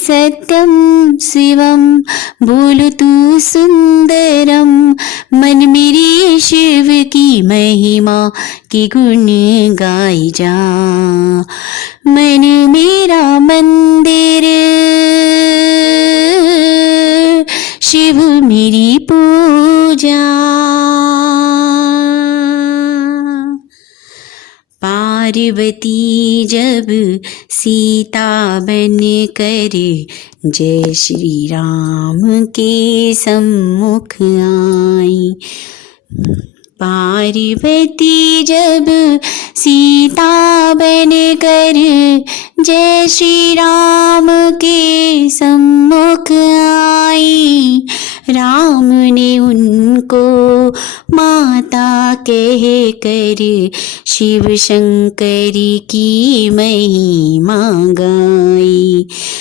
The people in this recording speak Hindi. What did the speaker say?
सत्यम शिवम बोलो तू सुंदरम। मन मेरे शिव की महिमा की गुण गाई जा। मन मेरा मंदिर शिव मेरी पूजा। पार्वती जब सीता बन कर जय श्री राम के सम्मुख आई। पार्वती जब सीता बन कर जय श्री राम के सम्मुख आई। राम ने उनको माता कह कर शिव शंकर की महिमा गाई।